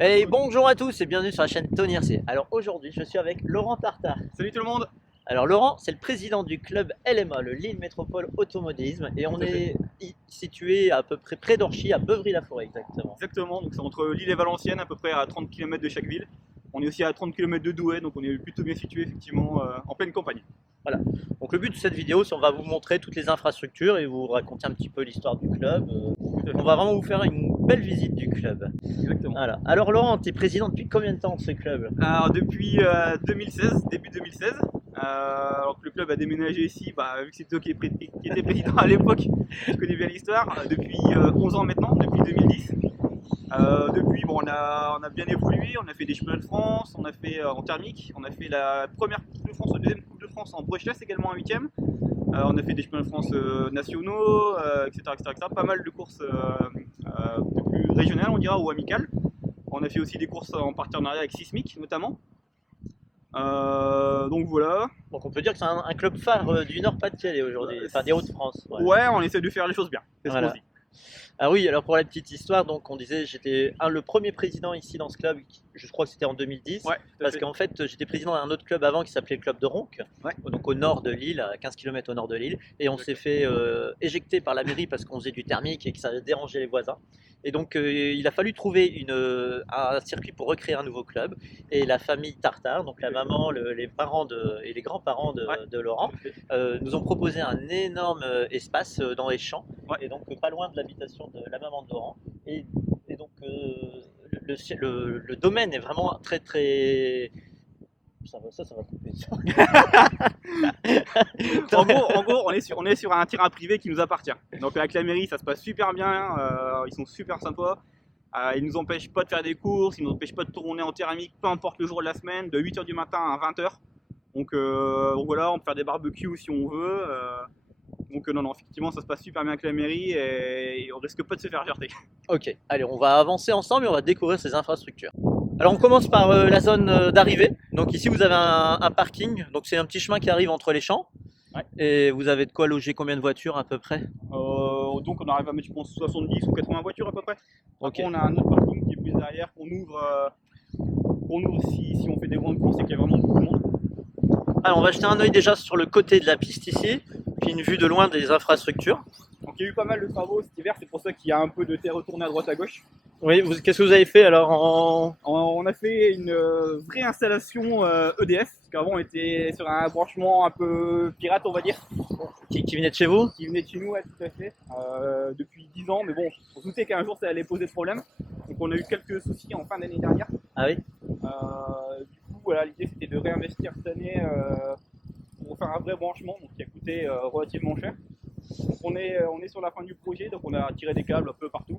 Et bonjour à tous et bienvenue sur la chaîne Tony RC. Alors aujourd'hui je suis avec Laurent Tartare. Salut tout le monde. Alors Laurent c'est le président du club LMA, le Lille Métropole Automobilisme, et on Tout à fait. est situé à peu près près d'Orchy, à Beuvry-la-Forêt exactement. Exactement, donc c'est entre Lille et Valenciennes, à peu près à 30 km de chaque ville. On est aussi à 30 km de Douai, donc on est plutôt bien situé effectivement en pleine campagne. Voilà. Donc le but de cette vidéo c'est on va vous montrer toutes les infrastructures et vous raconter un petit peu l'histoire du club. Tout à fait. On va vraiment vous faire une belle visite du club. Exactement. Voilà. Alors Laurent, tu es président depuis combien de temps de ce club? Alors depuis 2016, début 2016, alors que le club a déménagé ici, vu que c'est toi qui étais président à l'époque, je connais bien l'histoire, depuis 11 ans maintenant, depuis 2010. Depuis, bon, on a bien évolué, on a fait des championnats de France, on a fait en thermique, on a fait la première Coupe de France, la deuxième Coupe de France en brushless également en huitième. On a fait des championnats de France nationaux, etc., etc. Pas mal de courses plus régionales, on dira, ou amicales. On a fait aussi des courses en partenariat avec Sismic notamment. Donc voilà. Donc on peut dire que c'est un club phare du Nord-Pas-de-Calais aujourd'hui, enfin des Hauts-de-France. Ouais. Ouais, on essaie de faire les choses bien, c'est ce Voilà. qu'on se dit. Ah oui, alors pour la petite histoire, donc on disait j'étais le premier président ici dans ce club, je crois que c'était en 2010, Ouais, tout à parce fait. qu'en fait j'étais président d'un autre club avant qui s'appelait le club de Ronc, Ouais. donc au nord de Lille, à 15 km au nord de Lille, et on s'est fait éjecter par la mairie parce qu'on faisait du thermique et que ça dérangeait les voisins. Et donc il a fallu trouver un circuit pour recréer un nouveau club, et la famille Tartare, donc la maman, les parents et les grands-parents Ouais, de Laurent, tout à fait. nous ont proposé un énorme espace dans les champs, Ouais. et donc pas loin de l'habitation de la maman de Laurent. Et donc le domaine est vraiment très très. Ça va couper. En gros, on est sur un terrain privé qui nous appartient. Donc avec la mairie, ça se passe super bien, ils sont super sympas. Ils nous empêchent pas de faire des courses, ils nous empêchent pas de tourner en thermique, peu importe le jour de la semaine, de 8h du matin à 20h. Donc voilà, on peut faire des barbecues si on veut. Donc non, effectivement, ça se passe super bien avec la mairie et on risque pas de se faire jarter. Ok, allez, on va avancer ensemble et on va découvrir ces infrastructures. Alors on commence par la zone d'arrivée. Donc ici vous avez un parking, donc c'est un petit chemin qui arrive entre les champs. Ouais. Et vous avez de quoi loger combien de voitures à peu près? Donc on arrive à mettre, je pense, 70 ou 80 voitures à peu près. Ok. Après, on a un autre parking qui est plus derrière qu'on ouvre si on fait des grandes courses et qu'il y a vraiment beaucoup de monde. Alors on va jeter un œil déjà sur le côté de la piste ici, puis une vue de loin des infrastructures. Donc il y a eu pas mal de travaux cet hiver, c'est pour ça qu'il y a un peu de terre retournée à droite à gauche. Oui, qu'est-ce que vous avez fait alors On a fait une vraie installation EDF, parce qu'avant on était sur un branchement un peu pirate, on va dire, qui venait de chez vous? qui venait de chez nous, ouais, tout à fait, depuis 10 ans, mais bon, on se doutait qu'un jour ça allait poser problème. Donc on a eu quelques soucis en fin d'année dernière. Ah oui. Du coup, voilà, l'idée c'était de réinvestir cette année pour faire un vrai branchement, donc qui a coûté relativement cher. Donc on est sur la fin du projet, donc on a tiré des câbles un peu partout.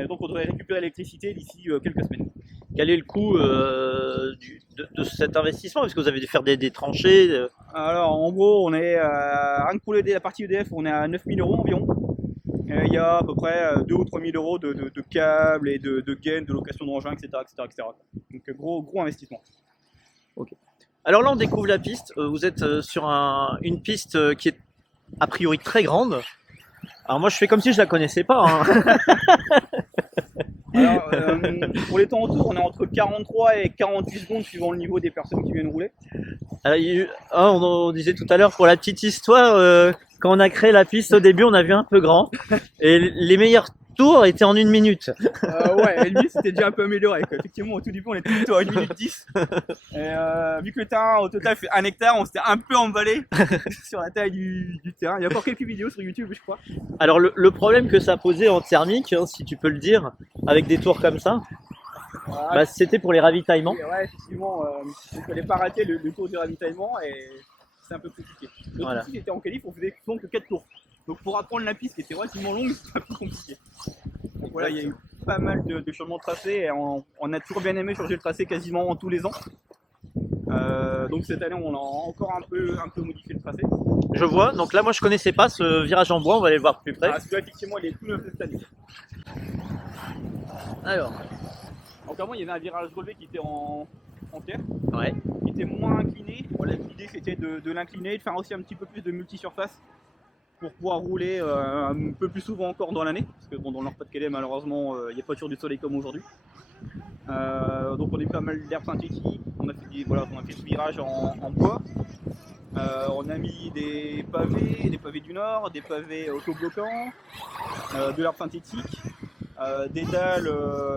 Et donc on devrait récupérer l'électricité d'ici quelques semaines. Quel est le coût de cet investissement? Parce que vous avez dû faire des tranchées. Alors en gros, on est rien que pour la partie EDF, on est à 9 000 € environ. Il y a à peu près 2 ou 3 000 € de câbles et de gaines, de location d'engins, etc., etc. Donc gros investissement. Ok. Alors là, on découvre la piste. Vous êtes sur une piste qui est a priori très grande. Alors moi, je fais comme si je la connaissais pas. Hein. Alors, pour les temps autour, on est entre 43 et 48 secondes suivant le niveau des personnes qui viennent rouler. Alors, on disait tout à l'heure, pour la petite histoire, quand on a créé la piste au début, on a vu un peu grand. Et les meilleurs tours étaient en 1 minute. Ouais, et lui c'était déjà un peu amélioré. Quoi. Effectivement, au tout début, on était plutôt à 1 minute 10. Et vu que le terrain au total fait 1 hectare, on s'était un peu emballé sur la taille du terrain. Il y a encore quelques vidéos sur YouTube, je crois. Alors, le problème que ça posait en thermique, hein, si tu peux le dire, avec des tours comme ça, Voilà. c'était pour les ravitaillements. Et ouais, effectivement, il fallait pas rater le tour du ravitaillement et c'est un peu compliqué. L'autre Voilà. ici, c'était en qualif, on faisait souvent que 4 tours. Donc pour apprendre la piste qui était relativement longue, c'était un peu compliqué. Donc voilà, il y a eu pas mal de changements de tracé et on a toujours bien aimé changer le tracé quasiment tous les ans. Donc cette année, on a encore un peu modifié le tracé. Je vois, donc là moi je connaissais pas ce virage en bois, on va aller le voir plus près. Celui-là, effectivement, il est tout neuf cette année. Alors, Donc avant, il y avait un virage relevé qui était en terre, ouais. qui était moins incliné. Voilà, l'idée c'était de l'incliner, de faire aussi un petit peu plus de multi-surface. pour pouvoir rouler un peu plus souvent encore dans l'année, parce que bon, dans le Nord-Pas-de-Calais, malheureusement, il n'y a pas toujours du soleil comme aujourd'hui. Donc on a eu pas mal d'herbes synthétiques, on a fait ce virage en bois. On a mis des pavés du Nord, des pavés autobloquants, de l'herbe synthétique, des dalles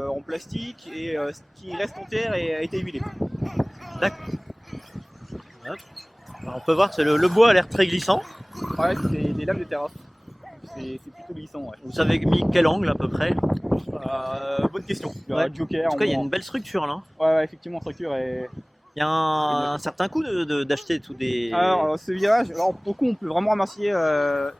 en plastique, et ce qui reste en terre a été huilé. D'accord. Alors, on peut voir que le bois a l'air très glissant. Ouais, c'est des lames de terrasse. C'est plutôt glissant. Ouais. Vous avez mis quel angle à peu près? Bonne question. Ouais. Joker, En tout cas, il y a une belle structure là. Ouais, effectivement, la structure est. Il y a un certain coût d'acheter tous des. Alors, ce virage, alors pour le coup, on peut vraiment remercier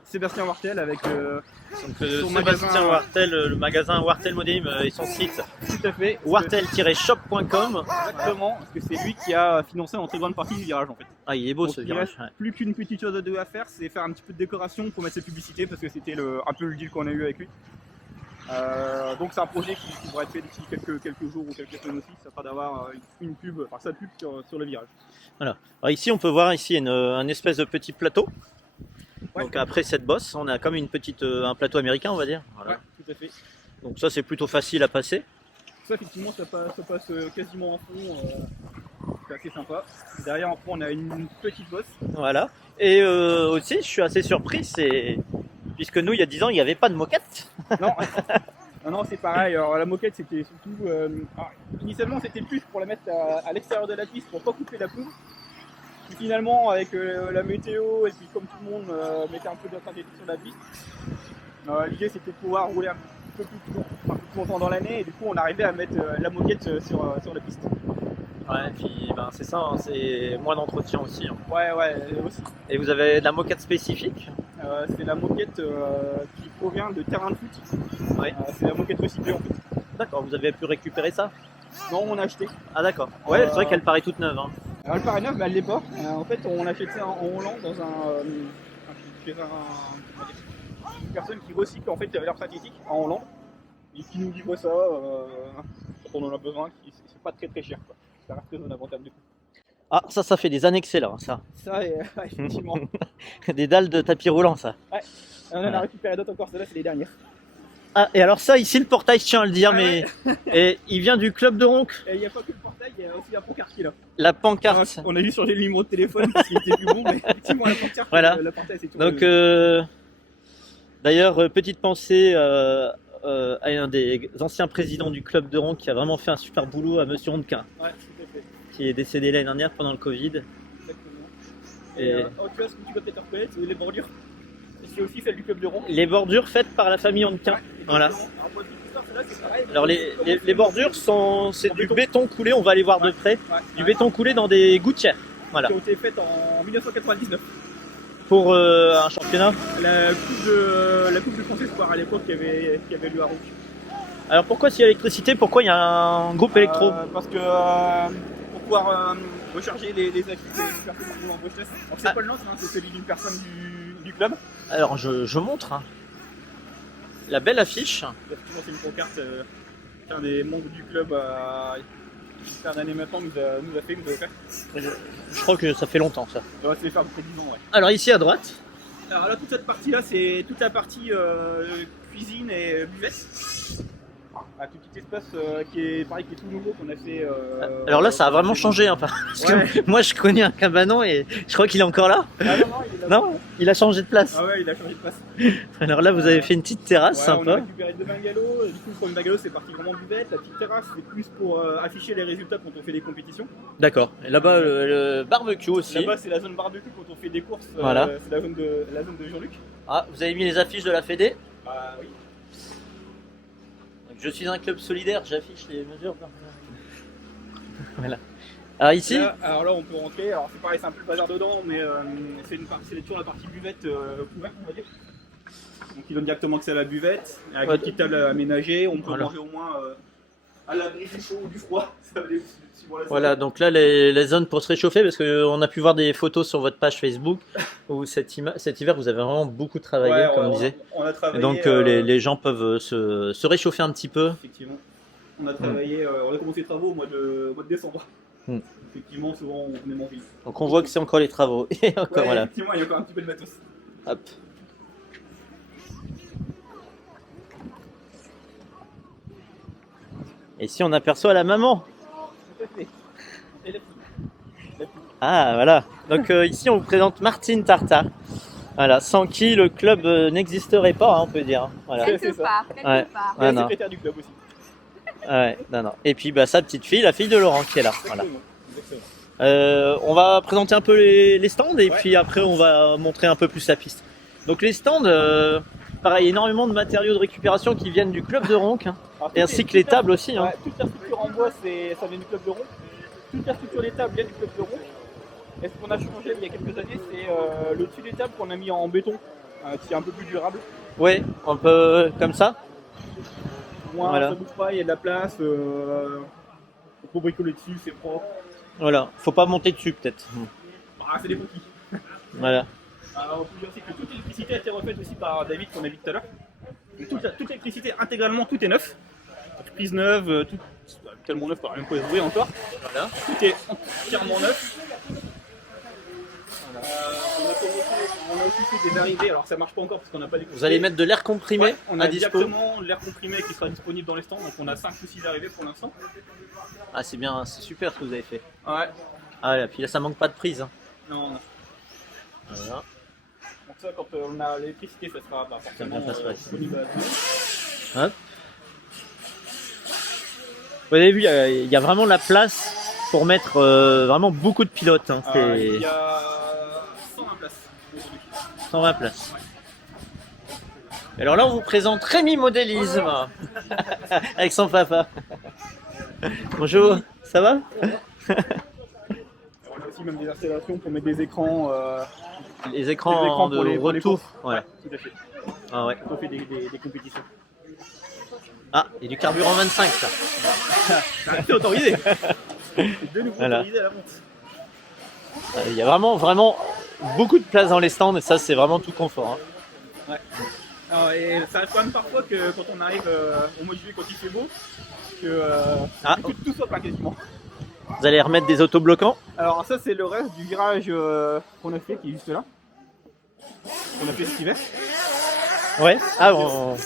Sébastien Wartel avec Donc, son Sébastien magasin, Wartel, le magasin Wartel Modelim et son site tout à fait. wartel-shop.com. Exactement, parce que c'est lui qui a financé en très grande partie du virage en fait. Ah, il est beau Donc, ce il virage. reste Ouais. plus qu'une petite chose à faire, c'est faire un petit peu de décoration pour mettre ses publicités, parce que c'était un peu le deal qu'on a eu avec lui. Donc c'est un projet qui pourrait être fait d'ici quelques jours ou quelques semaines aussi, ça sera d'avoir une pub, enfin sa pub sur le virage. Voilà. Alors ici, on peut voir ici un espèce de petit plateau. Ouais. Donc après cette bosse, on a comme un plateau américain, on va dire. Voilà. Ouais, tout à fait. Donc ça, c'est plutôt facile à passer. Ça effectivement ça passe quasiment en fond, c'est assez sympa. Derrière en fond on a une petite bosse. Voilà. Et aussi, je suis assez surpris, puisque nous, il y a 10 ans, il n'y avait pas de moquette. Non, non, c'est pareil. Alors, la moquette, c'était surtout. Initialement, c'était plus pour la mettre à l'extérieur de la piste pour pas couper la pelouse. Puis finalement, avec la météo et puis comme tout le monde mettait un peu de synthétique sur la piste, l'idée c'était de pouvoir rouler un peu plus longtemps dans l'année, et du coup, on arrivait à mettre la moquette sur la piste. Ouais, et puis c'est ça, hein, c'est moins d'entretien aussi. Hein. Ouais, aussi. Et vous avez de la moquette spécifique? C'est la moquette qui provient de terrain de foot. Ouais. C'est la moquette recyclée en fait. D'accord, vous avez pu récupérer ça? Non, on a acheté. Ah d'accord. Ouais, c'est vrai qu'elle paraît toute neuve. Hein. Alors, elle paraît neuve, mais elle l'est pas. En fait, on a acheté ça en Hollande dans chez une personne qui recycle en fait l'herbe synthétique en Hollande et qui nous livre ça quand on en a besoin. C'est pas très cher, quoi. Ça reste raisonnable en termes de coût. Ah, ça fait des années que c'est là, ça. Ça, effectivement. Des dalles de tapis roulant, ça. Ouais. On en a récupéré d'autres encore, celle-là, c'est les dernières. Ah, et alors ça, ici, le portail, je tiens à le dire, Ah mais et il vient du club de Ronc. Et il n'y a pas que le portail, il y a aussi la pancarte qui est là. La pancarte. On a dû changer le numéro de téléphone parce qu'il était plus bon, mais effectivement, la pancarte, Voilà. la portail, c'est tout. Donc, d'ailleurs, petite pensée à un des anciens présidents du club de Ronc qui a vraiment fait un super boulot, à Monsieur Ronquin, Ouais, tout à fait. qui est décédé l'année dernière pendant le Covid. Exactement. Et Tu vois, ce que tu dois peut-être reconnaître, c'est les bordures. Et c'est aussi celle du club de Ronc. les bordures faites par la famille Ronquin. Ouais, Voilà. alors, moi, celle-là, c'est pareil. Alors les bordures c'est du béton coulé, on va aller voir de près. Ouais, Du béton coulé dans des gouttières. Voilà. Qui ont été faites en 1999. Pour un championnat. La coupe de France Espoir à l'époque qui avait lieu à Ronc. Alors pourquoi s'il y a l'électricité, pourquoi il y a un groupe électro? Parce que pour pouvoir recharger les affiches des personnes qui roulent en Bosch. Donc c'est pas le nôtre, hein, c'est celui d'une personne du club. Alors je montre hein. La belle affiche. Effectivement, c'est une pancarte qu'un des membres du club une paire d'années maintenant nous a fait. Je crois que ça fait longtemps ça. Ça va se faire à peu près 10 ans, ouais. Alors ici à droite. Alors là, toute cette partie-là, c'est toute la partie cuisine et buvette. Un tout petit espace qui est tout nouveau qu'on a fait. Alors là ça a vraiment changé hein, parce que moi je connais un cabanon et je crois qu'il est encore là. Ah Non, il a changé de place. Ah ouais, il a changé de place. Alors là vous avez fait une petite terrasse On a sympa. récupéré 2 bungalows. Du coup, le premier bungalow c'est parti vraiment buvette. La petite terrasse c'est plus pour afficher les résultats quand on fait des compétitions. D'accord. Et là-bas le barbecue aussi. Là-bas c'est la zone barbecue quand on fait des courses. Voilà. C'est la zone de Jean-Luc. Ah, vous avez mis les affiches de la Fédé. Ah oui. Je suis un club solidaire, j'affiche les mesures. Voilà. Alors ici, Alors là on peut rentrer. Alors c'est pareil, c'est un peu le bazar dedans, mais c'est toujours la partie buvette couverte, on va dire. Donc il donne directement accès à la buvette, avec une petite table aménagée. On peut manger au moins à l'abri du chaud ou du froid. voilà, donc là les zones pour se réchauffer, parce qu'on a pu voir des photos sur votre page Facebook où cet hiver vous avez vraiment beaucoup travaillé, comme on disait. On a travaillé, et donc les gens peuvent se réchauffer un petit peu. Effectivement. On a travaillé, on a commencé les travaux au mois de décembre. Effectivement, souvent on venait manger. Donc on voit que c'est encore les travaux. Et encore voilà. Effectivement, il y a encore un petit peu de matos. Hop. Et ici, on aperçoit la maman. Tout à fait. Et la fille. Ah, voilà. Donc ici, on vous présente Martine Tartare. Voilà, sans qui le club n'existerait pas, hein, on peut dire. Voilà. C'est Quelque ça. part, Ouais. quelque part. Et la non. secrétaire du club aussi. Ouais, non, non. Et puis sa petite fille, la fille de Laurent, qui est là. Voilà. Exactement. On va présenter un peu les stands et Ouais. puis après, on va montrer un peu plus la piste. Donc les stands, pareil, énormément de matériaux de récupération qui viennent du club de Ronc, hein, Alors, et ainsi que les tables aussi. Hein. Ouais, toute la structure en bois, ça vient du club de Ronc. Toute la structure des tables vient du club de Ronc. Et ce qu'on a changé il y a quelques années, c'est le dessus des tables qu'on a mis en béton, qui est un peu plus durable. Ouais, un peu comme ça. Moins, Voilà. ça bouge pas, il y a de la place. On peut bricoler dessus, c'est propre. Voilà, faut pas monter dessus peut-être. Ah, c'est des bons qui. Voilà. Alors, on peut dire aussi que toute l'électricité a été refaite aussi par David qu'on a vu tout à l'heure. Donc, toute l'électricité intégralement, tout est neuf. Donc, prise neuve, tout tellement neuf qu'on n'a même pas joué encore. Voilà. Tout est entièrement neuf. On a aussi fait des arrivées, alors ça marche pas encore parce qu'on n'a pas d'électricité. Vous allez mettre de l'air comprimé Ouais, on a à dispo. directement l'air comprimé qui sera disponible dans les stands, donc on a 5 ou 6 arrivées pour l'instant. Ah, c'est bien, c'est super ce que vous avez fait. Ouais, Ah, et puis là, ça manque pas de prise. Hein. non. Voilà. Donc ça, quand on a l'électricité, ça sera forcément bien passé. disponible à tout le monde. Hop. Vous avez vu, il y a vraiment la place pour mettre vraiment beaucoup de pilotes. Hein. C'est Il y a 120 places aujourd'hui. 120 places. Et alors là, on vous présente Rémi Modélisme avec son papa. Bonjour, ça va? On a aussi même des installations pour mettre des écrans. Les écrans de pour les retour. courses. Ouais. Tout à fait. Ah ouais. On fait des compétitions. Ah, et du carburant 25 ça. C'est autorisé. C'est de nouveau Voilà. autorisé à la vente. Il y a vraiment beaucoup de place dans les stands et ça c'est vraiment tout confort. Hein. Alors, et ça arrive quand même parfois que quand on arrive au mois de juillet quand il fait beau, que tout soit plein quasiment. Vous allez remettre des autobloquants. Alors ça c'est le reste du virage qu'on a fait qui est juste là. On a fait cet hiver. Ouais. Ah bon.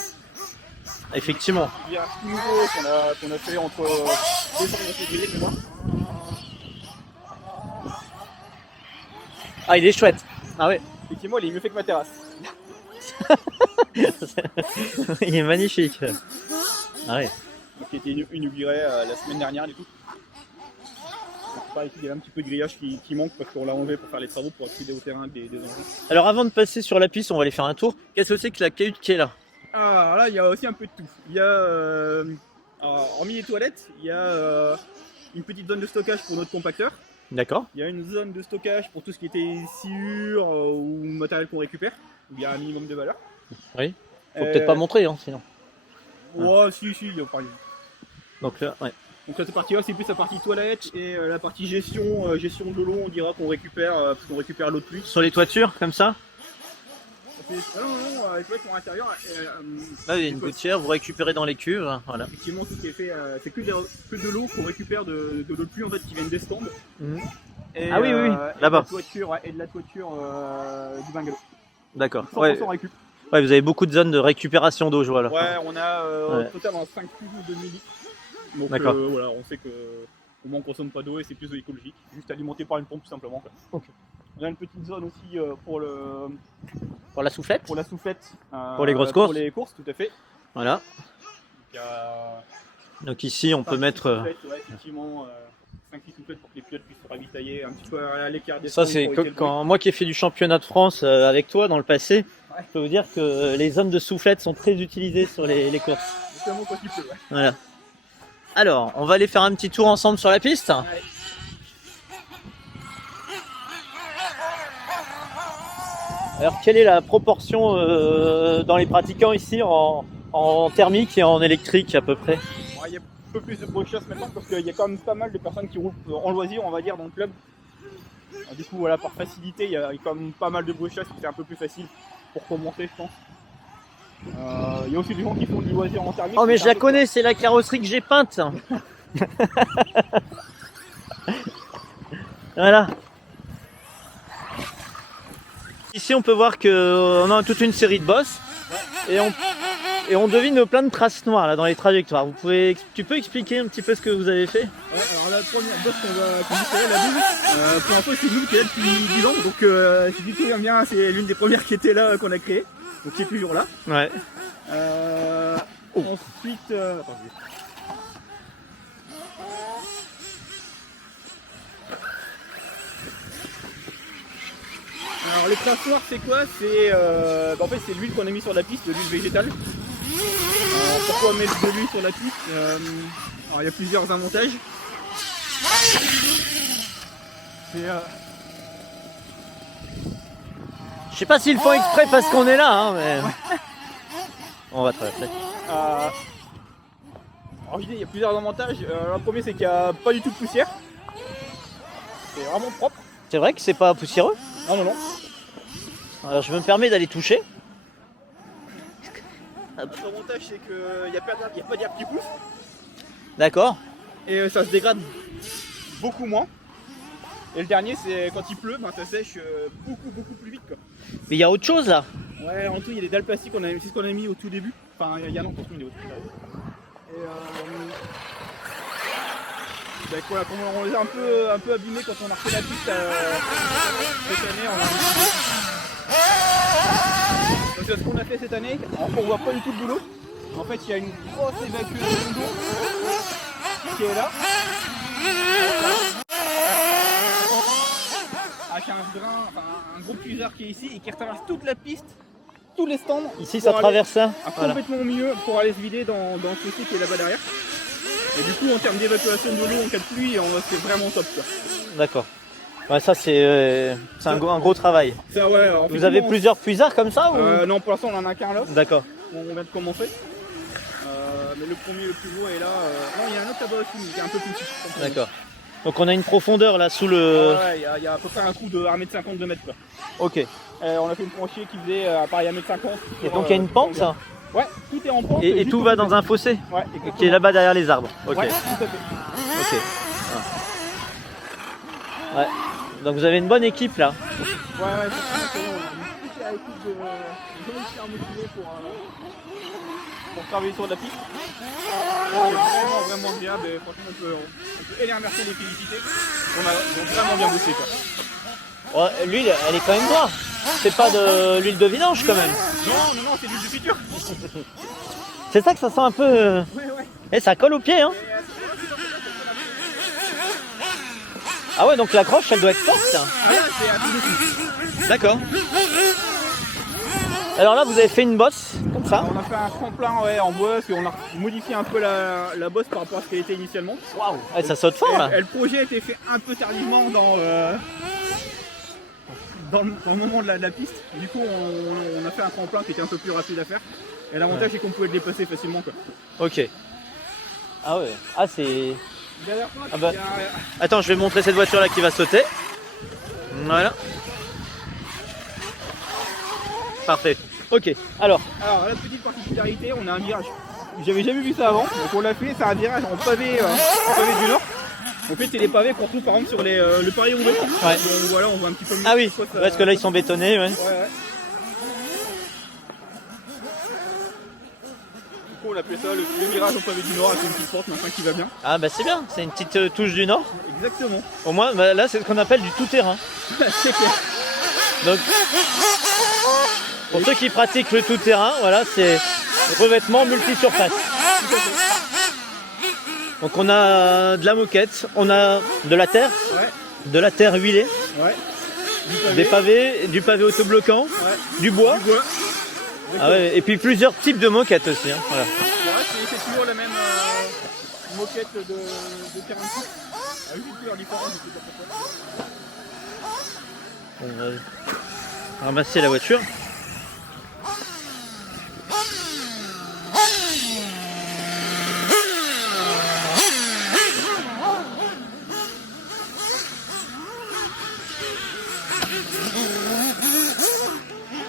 Effectivement. Virage tout nouveau qu'on a fait entre décembre et février, c'est moi. Ah, il est chouette. Ah ouais. Effectivement il est mieux fait que ma terrasse. Il est magnifique. Ah ouais. Donc, qui a été inauguré la semaine dernière du coup. Donc, pareil, il y avait un petit peu de grillage qui manque parce qu'on l'a enlevé pour faire les travaux pour accéder au terrain des engins. Alors avant de passer sur la piste, on va aller faire un tour. Qu'est-ce que c'est que la cahute qui est là? Alors là il y a aussi un peu de tout. Il y a, alors, hormis les toilettes, il y a une petite zone de stockage pour notre compacteur. D'accord. Il y a une zone de stockage pour tout ce qui était sciure ou matériel qu'on récupère. Où il y a un minimum de valeur. Oui. Faut peut-être pas montrer, hein, sinon. Ouais, si, il y a pas rien. Donc là, ouais. Donc cette partie-là, c'est plus la partie toilette et la partie gestion, gestion de l'eau, on dira qu'on récupère, parce qu'on récupère l'eau de pluie. Sur les toitures, comme ça. Non, les toilettes sont à l'intérieur. Là, il y a une gouttière, vous récupérez dans les cuves. Hein, voilà. Effectivement, tout est fait, c'est que de l'eau qu'on récupère de l'eau de pluie en fait, qui viennent des stands. Mhm. Et, Ah oui, oui, et là-bas. de la toiture du bungalow. D'accord. 100% Ouais. récup. Ouais, vous avez beaucoup de zones de récupération d'eau, je vois là. Ouais, on a Ouais. au total 5 cuves de 2000 litres. Donc D'accord. voilà, on sait que au moins on consomme pas d'eau et c'est plus écologique. Juste alimenté par une pompe tout simplement. Quoi. Ok. On a une petite zone aussi pour Pour la soufflette. pour la soufflette. Pour les grosses courses. Pour les courses, tout à fait. Voilà. Donc, il y a Donc ici, on peut 5-6 mettre. soufflettes, ouais, effectivement 5-6 soufflettes pour que les pilotes puissent se ravitailler un petit peu à l'écart des Ça, stands c'est pour éviter le quand moi qui ai fait du championnat de France avec toi dans le passé, Ouais. je peux vous dire que les zones de soufflette sont très utilisées sur les courses. bruit. Notamment quand il pleut, ouais. Voilà. Alors, on va aller faire un petit tour ensemble sur la piste. Allez. Alors, quelle est la proportion dans les pratiquants ici en thermique et en électrique à peu près? Bon, il y a un peu plus de brochasse maintenant parce qu'il y a quand même pas mal de personnes qui roulent en loisir, on va dire, dans le club. Du coup, voilà, par facilité, il y a quand même pas mal de brochasse qui c'est un peu plus facile pour commencer, je pense. Il y a aussi des gens qui font du loisir en thermique. Oh, mais c'est je la un peu- connais, c'est la carrosserie que j'ai peinte. Voilà. Ici, on peut voir qu'on a toute une série de bosses et Et on devine plein de traces noires là dans les trajectoires. Tu peux expliquer un petit peu ce que vous avez fait? Ouais, alors la première bosse qu'on installait, la double, pour info c'est nous qui est là depuis 10 ans, donc si tu te souviens bien, c'est l'une des premières qui était là qu'on a créée, donc qui est toujours là. Ouais. Ensuite, attendez. Alors les traces noires c'est quoi? C'est en fait c'est l'huile qu'on a mis sur la piste, de l'huile végétale. Pourquoi mettre de l'huile sur la piste? Alors il y a plusieurs avantages. Je sais pas s'ils font exprès parce qu'on est là, hein, mais... On va traverser. Alors il y a plusieurs avantages. Le premier c'est qu'il n'y a pas du tout de poussière. C'est vraiment propre. C'est vrai que c'est pas poussiéreux? Non, non, non. Alors je me permets d'aller toucher. L'avantage c'est qu'il n'y a pas d'herbe qui pousse. D'accord. Et ça se dégrade beaucoup moins. Et le dernier c'est quand il pleut, ça sèche beaucoup plus vite quoi. Mais il y a autre chose là. Ouais, en tout il y a des dalles plastiques, c'est ce qu'on a mis au tout début. Enfin il y a un an qu'on a mis au tout début. Et voilà, comme on les a un peu abîmés quand on a refait la piste cette année, donc ce qu'on a fait cette année, on voit pas du tout le boulot. En fait il y a une grosse évacuation d'eau qui est là. Avec un gros puisard qui est ici et qui retraverse toute la piste, tous les stands. Ici ça traverse ça. Complètement au milieu pour aller se vider dans le fossé qui est là-bas derrière. Et du coup en termes d'évacuation de l'eau en cas de pluie, c'est vraiment top quoi. D'accord. Ouais, ça c'est un gros travail. Ça, ouais, vous avez plusieurs puisards comme ça ou... Non, pour l'instant on en a qu'un là. D'accord. On vient de commencer. Mais le premier, le plus gros est là. Non, il y a un autre là-bas aussi, qui est un peu plus petit. D'accord. Donc on a une profondeur là sous le... Ouais, il y a à peu près un trou de 1,50 m, 2 mètres quoi. Ok. On a fait une tranchée qui faisait pareil 1,50 m. Et donc il y a une pente ça? Ouais, tout est en pente. Et tout va dans un fossé? Ouais, qui est là-bas derrière les arbres. Ok. Ouais, tout à fait. Ok. Ouais. Donc vous avez une bonne équipe là. Ouais, c'est une super équipe de gens hyper motivés pour travailler sur la piste. C'est vraiment agréable et franchement on peut et les remercier, les féliciter. On a vraiment bien bossé quoi. Ouais, l'huile elle est quand même noire. C'est pas de l'huile de vidange quand même. Non, c'est l'huile de friture. C'est ça que ça sent un peu... Ouais. Et ça colle aux pieds hein. Ah ouais, donc la croche elle doit être forte. Ouais, c'est à tout dessus. D'accord. Alors là vous avez fait une bosse comme ça. On a fait un tremplin en bois parce qu'on a modifié un peu la bosse par rapport à ce qu'elle était initialement. Waouh. Ouais, ça saute fort là. Et le projet a été fait un peu tardivement dans le moment de la piste. Du coup on a fait un tremplin qui était un peu plus rapide à faire. Et l'avantage c'est qu'on pouvait le dépasser facilement quoi. Ok. Ah ouais. Ah c'est... Derrière toi, Ah bah. Attends, je vais montrer cette voiture là qui va sauter. Voilà. Parfait. Ok. Alors la petite particularité, on a un virage. J'avais jamais vu ça avant, donc on l'a fait, c'est un virage en pavé du Nord. En fait c'est les pavés qu'on trouve par exemple sur le pavé roubaix. Ouais. Donc voilà, on voit un petit peu mieux. Ah oui, parce que là ils sont bétonnés. Ouais. Ouais. Du coup on appelait ça le virage en pavé du Nord avec une petite porte maintenant qui va bien. Ah bah c'est bien, c'est une petite touche du Nord. Exactement. Au moins bah, là c'est ce qu'on appelle du tout-terrain. C'est clair. Donc pour ceux qui pratiquent le tout-terrain, voilà, c'est revêtement multi-surface. Donc on a de la moquette, on a de la terre, de la terre huilée, des pavés, du pavé autobloquant, du bois. Ah ouais, et puis plusieurs types de moquettes aussi. Hein, voilà. C'est toujours la même moquette de terrain de foot, avec une couleur différente. On va ramasser la voiture.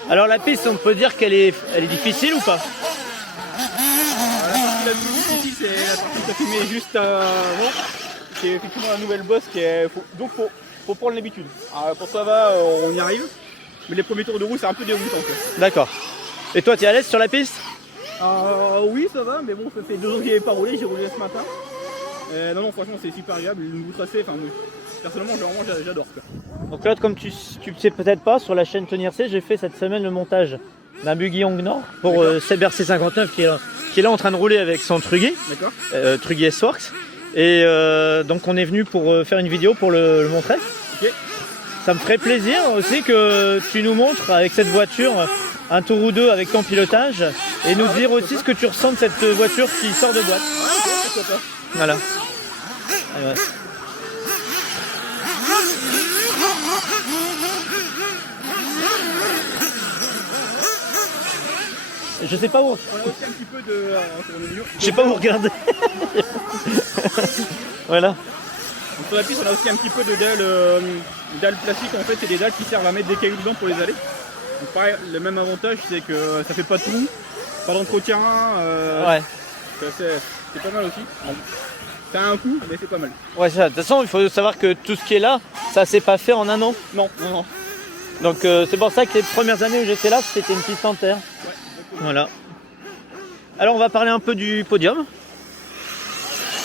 Alors la piste, on peut dire qu'elle est difficile ou pas? La plus difficile, c'est la partie que tu as filmée juste avant. C'est effectivement la nouvelle bosse qui est. Donc faut prendre l'habitude. Pour ça va, on y arrive. Mais les premiers tours de roue, c'est un peu déroutant. D'accord. Et toi, tu es à l'aise sur la piste? Oui, ça va, mais bon, ça fait 2 ans que j'avais pas roulé, j'ai roulé ce matin. Non, franchement, c'est super agréable, le nouveau tracé, enfin, moi, personnellement, j'adore. Quoi. Donc là, comme tu sais peut-être pas, sur la chaîne Tenir C, j'ai fait cette semaine le montage d'un buggy Hong Nord pour Seb RC59 qui est là en train de rouler avec son Truggy, Truggy S-Works. Et donc on est venu pour faire une vidéo pour le montrer. Okay. Ça me ferait plaisir aussi que tu nous montres avec cette voiture un tour ou deux avec ton pilotage et nous dire aussi ce que tu ressens de cette voiture qui sort de boîte. Voilà. Ouais. Je sais pas où. On a aussi un petit peu de. Je sais pas où regarder. Voilà. Donc sur la piste, on a aussi un petit peu de dalles plastiques. En fait, c'est des dalles qui servent à mettre des cailloux dedans pour les aller. Donc pareil, le même avantage, c'est que ça fait pas de trou, pas d'entretien. Ouais. C'est pas mal aussi. Bon, ça a un coût, mais c'est pas mal. Ouais, ça. De toute façon, il faut savoir que tout ce qui est là, ça s'est pas fait en un an. Non. Donc c'est pour ça que les premières années où j'étais là, c'était une piste en terre. Ouais, voilà. Alors on va parler un peu du podium.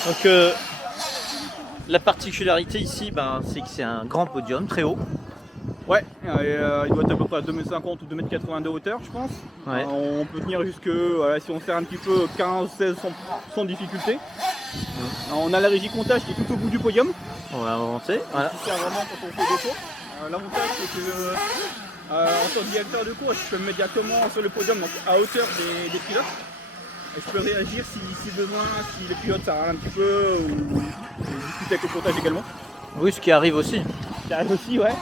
Donc la particularité ici, c'est que c'est un grand podium, très haut. Ouais, il doit être à peu près à 2m50 ou 2m80 de hauteur, je pense. Ouais. On peut tenir jusque, si on serre un petit peu, 15-16 sans difficulté. On a la régie comptage qui est tout au bout du podium. On va avancer. Voilà. Qui sert vraiment quand on fait des courses. L'avantage, c'est que en tant que directeur de course, je peux me mettre directement sur le podium, donc à hauteur des pilotes. Et je peux réagir si besoin, si les pilotes ça râle un petit peu, ou discuter avec le comptage également. Oui, ce qui arrive aussi. Ça arrive aussi, ouais.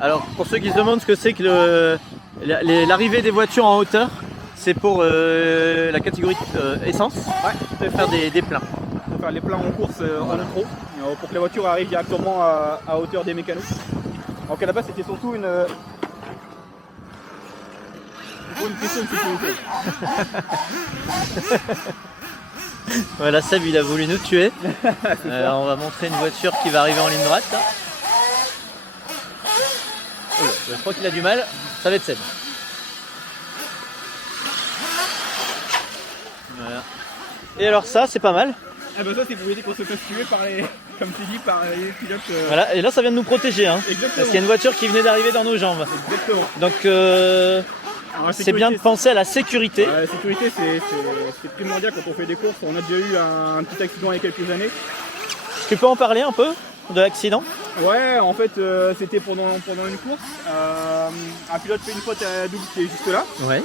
Alors, pour ceux qui se demandent ce que c'est que l'arrivée des voitures en hauteur, c'est pour la catégorie essence, Ouais, faire des pleins. Pour faire les pleins en course en intro, pour que la voiture arrive directement à hauteur des mécanos. Donc à la base, c'était surtout une question de sécurité. Voilà, Seb, il a voulu nous tuer. On va montrer une voiture qui va arriver en ligne droite. Là. Oh là, je crois qu'il a du mal. Ça va être Seb. Voilà. Et alors ça, c'est pas mal. Ah bah ça, c'est pour éviter qu'on se fasse tuer par les, comme tu dis, par les pilotes. Voilà, et là, ça vient de nous protéger. Hein, Exactement. parce qu'il y a une voiture qui venait d'arriver dans nos jambes. Exactement. Donc c'est bien de penser à la sécurité. La sécurité, c'est primordial quand on fait des courses. On a déjà eu un petit accident il y a quelques années. Tu peux en parler un peu de l'accident? Ouais, en fait, c'était pendant une course. Un pilote fait une faute à la double qui est juste là. Ouais.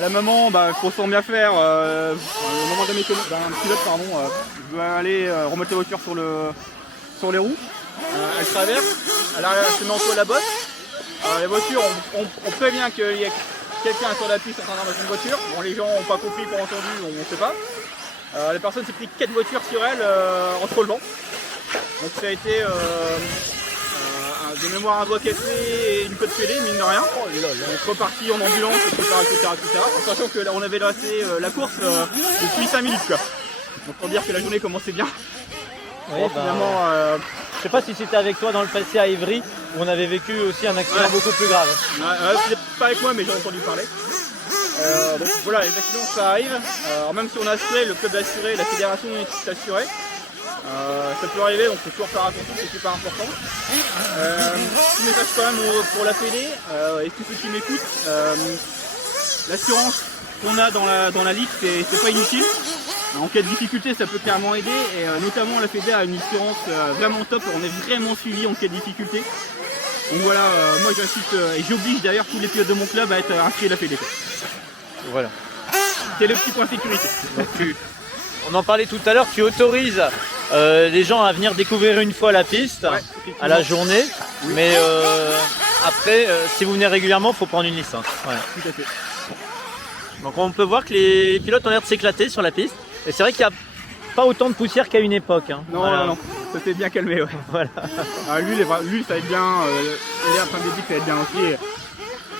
La maman, faut s'en bien faire. Le moment d'un pilote, veut aller remettre la voiture sur les roues. Elle traverse, elle se met en dessous de la bosse. Les voitures, on prévient qu'il y a quelqu'un sur la piste en train de ramasser une voiture. Bon, les gens n'ont pas compris, pas entendu, on ne sait pas. La personne s'est pris 4 voitures sur elle en se relevant. Donc ça a été de mémoire un doigt cassé et une côte fêlée, mine de rien. On est reparti en ambulance, etc. En sachant qu'on avait lancé la course depuis 5 minutes. Quoi. Donc pour dire que la journée commençait bien. Oui, bon, finalement, je sais pas si c'était avec toi dans le passé à Ivry où on avait vécu aussi un accident beaucoup plus grave. C'était pas avec moi, mais j'ai entendu parler. Donc voilà, les accidents ça arrive. Alors même si on a assuré, le club a assuré, la fédération est assurée. Ça peut arriver, donc il faut toujours faire attention, c'est super important. Petit message quand même pour la Fédé et tous ceux qui m'écoutent. L'assurance qu'on a dans la ligue, c'est pas inutile. En cas de difficulté, ça peut clairement aider, et notamment la Fédé a une assurance vraiment top, on est vraiment suivi en cas de difficulté. Donc voilà, moi j'incite et j'oblige d'ailleurs tous les pilotes de mon club à être inscrits à la Fédé. Voilà. C'est le petit point sécurité. Donc, on en parlait tout à l'heure, tu autorises les gens à venir découvrir une fois la piste à la journée, oui. Mais après, si vous venez régulièrement, il faut prendre une licence. Ouais. Tout à fait. Donc on peut voir que les pilotes ont l'air de s'éclater sur la piste. Et c'est vrai qu'il n'y a pas autant de poussière qu'à une époque. Hein. Non, voilà. Non, ça s'est bien calmé. Ouais. Voilà. Lui, ça va être bien. L'air fin d'édic, ça va être bien aussi.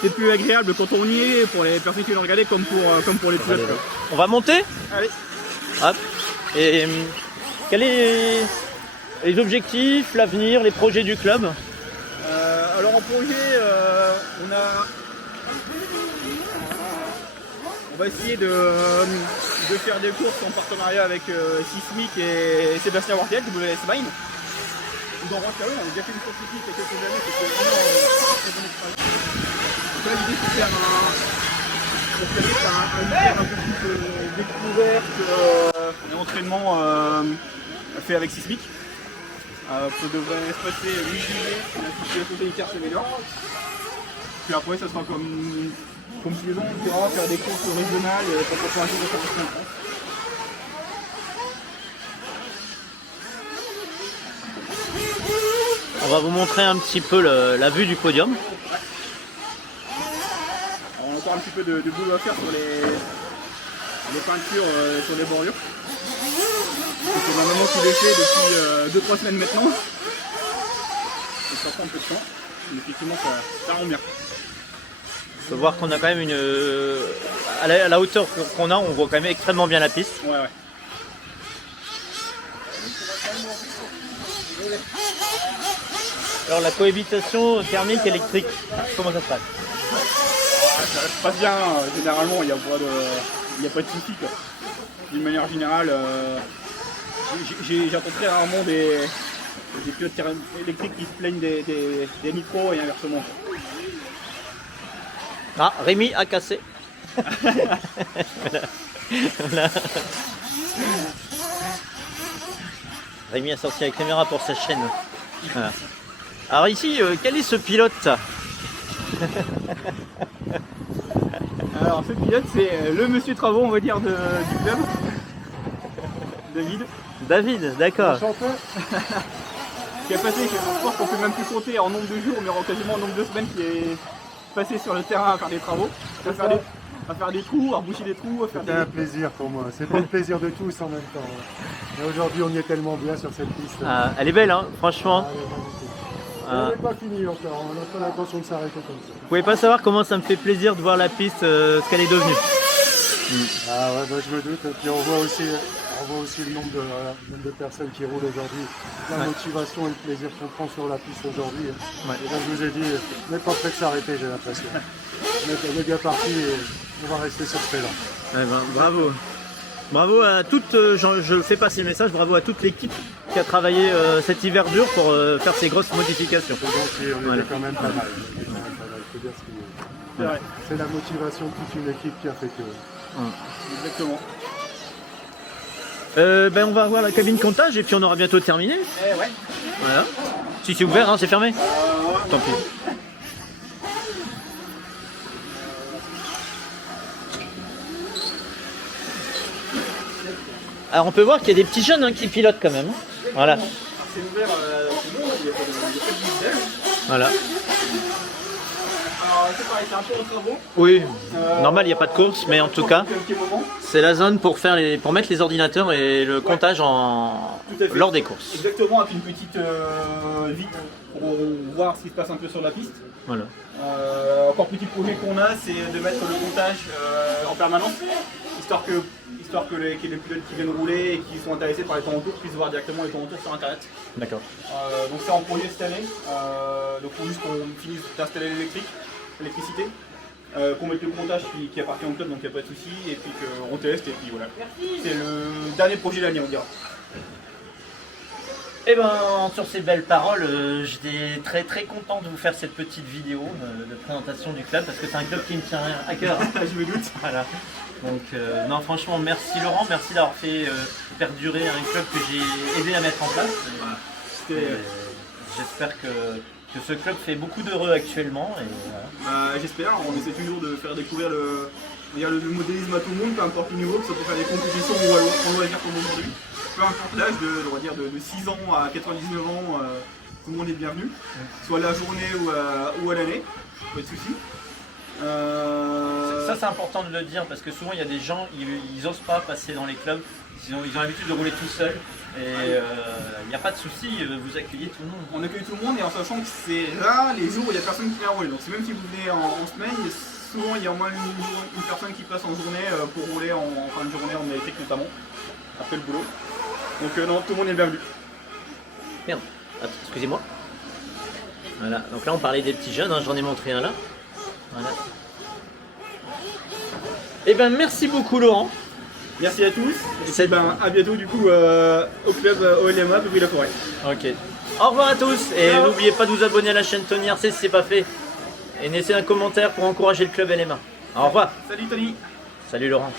C'est plus agréable quand on y est pour les personnes qui l'ont regardé comme pour les pilotes. On va monter. Allez. Hop. Et quels sont les objectifs, l'avenir, les projets du club? Alors en projet, On va essayer de faire des courses en partenariat avec Sismic et Sébastien Wartiel, WS Mine. Dans Roche-Carré, on a déjà fait une course ici il y a quelques années, c'était vraiment très bonne expérience. Donc là, l'idée c'est de faire un hiver un peu plus découverte, un entraînement fait avec Sismic. Ça devrait se passer mi-juillet si la situation sanitaire s'améliore. Puis après, ça sera comme tous les ans, on pourra faire des courses régionales pour faire un jour de compétition en France. On va vous montrer un petit peu la vue du podium. Alors, on a encore un petit peu de boulot à faire sur les peintures sur les bordures. C'est normalement tout est fait depuis 2-3 semaines maintenant. Et ça prend un peu de temps, mais effectivement ça rend bien. On peut voir qu'on a quand même à la hauteur qu'on a, on voit quand même extrêmement bien la piste. Ouais. Alors la cohabitation thermique électrique, comment ça se passe? Ça se passe bien, généralement il n'y a pas de soucis. D'une manière générale, j'entends très rarement des pilotes électriques qui se plaignent des micros et inversement. Ah, Rémi a cassé. Voilà. Rémi a sorti la caméra pour sa chaîne. Voilà. Alors ici, quel est ce pilote? Alors ce pilote c'est le monsieur Travaux on va dire du club. David, d'accord. Qui a passé, je pense qu'on peut même plus compter en nombre de jours, mais quasiment en nombre de semaines qui est passé sur le terrain à faire des travaux, à faire des trous, à reboucher des trous, à faire C'était un plaisir pour moi, c'est pour le plaisir de tous en même temps. Mais aujourd'hui on y est tellement bien sur cette piste. Ah, elle est belle, hein, franchement. On n'est pas fini encore, on n'a pas l'intention de s'arrêter comme ça. Vous pouvez pas savoir comment ça me fait plaisir de voir la piste, ce qu'elle est devenue. Ah ouais, bah, je me doute, et puis on voit aussi le nombre de personnes qui roulent aujourd'hui, la motivation et le plaisir qu'on prend sur la piste aujourd'hui. Ouais. Et donc je vous ai dit, on n'est pas prêt de s'arrêter, j'ai l'impression. On est bien parti et on va rester sur ce fait-là. Ouais, ben, bravo. Bravo à toute, je fais passer le message, bravo à toute l'équipe qui a travaillé cet hiver dur pour faire ces grosses modifications. Donc on était quand même pas mal. Faut dire ce qui est. C'est la motivation de toute une équipe qui a fait que. Exactement. Ben on va voir la cabine comptage et puis on aura bientôt terminé. Ouais. Voilà. Si c'est ouvert, hein, c'est fermé. Tant pis. Alors on peut voir qu'il y a des petits jeunes qui pilotent quand même. Voilà. C'est ouvert tout le monde, il n'y a pas de diesel. Voilà. Alors c'est pareil, c'est un peu en travaux. Oui, normal, il n'y a pas de course, mais en tout cas, Moment. c'est la zone pour mettre les ordinateurs et le comptage lors des courses. Exactement, avec une petite vitre pour voir ce qui se passe un peu sur la piste. Voilà. Encore petit projet qu'on a, c'est de mettre le comptage en permanence, histoire que les pilotes qui viennent rouler et qui sont intéressés par les temps en tour puissent voir directement les temps en tour sur internet. D'accord. Donc c'est en projet cette année, donc il faut juste qu'on finisse d'installer l'électricité, qu'on mette le comptage qui appartient au club, donc il n'y a pas de souci, et puis qu'on teste, et puis voilà. C'est le dernier projet de l'année, on dira. Et ben sur ces belles paroles, j'étais très très content de vous faire cette petite vidéo de présentation du club parce que c'est un club qui me tient à cœur. Je me doute. Voilà. Donc non franchement merci Laurent, merci d'avoir fait perdurer un club que j'ai aidé à mettre en place. J'espère que ce club fait beaucoup d'heureux actuellement. Et, voilà. J'espère, on essaie toujours de faire découvrir le modélisme à tout le monde, peu importe le niveau, que ce soit pour faire des compétitions ou en loisir comme aujourd'hui. Peu importe l'âge, de 6 ans à 99 ans, tout le monde est bienvenu, soit la journée ou à l'année, pas de soucis. Ça c'est important de le dire parce que souvent il y a des gens, ils n'osent pas passer dans les clubs, ils ont l'habitude de rouler tout seuls et il n'y a pas de souci, vous accueillez tout le monde. On accueille tout le monde et en sachant que c'est là les jours où il n'y a personne qui vient rouler, donc c'est même si vous venez en semaine, souvent il y a au moins une personne qui passe en journée pour rouler en fin de journée en électrique notamment, après le boulot. Donc non, tout le monde est bienvenu. Merde, excusez-moi. Voilà, donc là on parlait des petits jeunes, hein, j'en ai montré un là. Voilà. Eh ben merci beaucoup Laurent. Merci à tous. Et C'est- puis, à bientôt du coup au club OLMA de la forêt. Ok. Au revoir à tous et Ciao. n'oubliez pas de vous abonner à la chaîne Tony RC si c'est pas fait. Et laissez un commentaire pour encourager le club LMA. Au revoir. Salut Tony. Salut Laurent.